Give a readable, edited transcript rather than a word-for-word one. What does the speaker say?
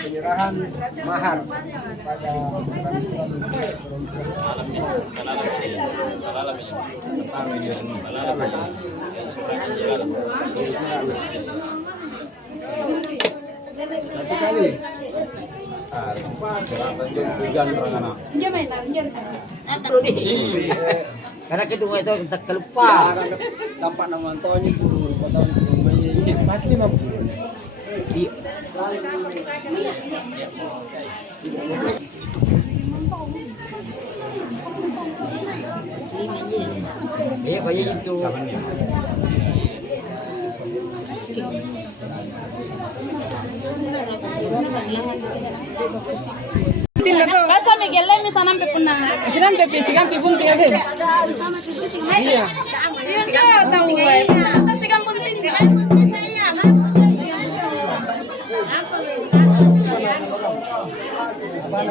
Penyerahan mahar pada satu kali. Karena kedua itu kita kelupa. Tampak nama Antoni turun, tahun turun masih 50. Iya. Banyak itu. Basta Miguel mi sana pepuna. Sinan pepe sigan pibung tinggal deh. Iya. Iya tahu gue. Tapi sigan puntin ya. Apa?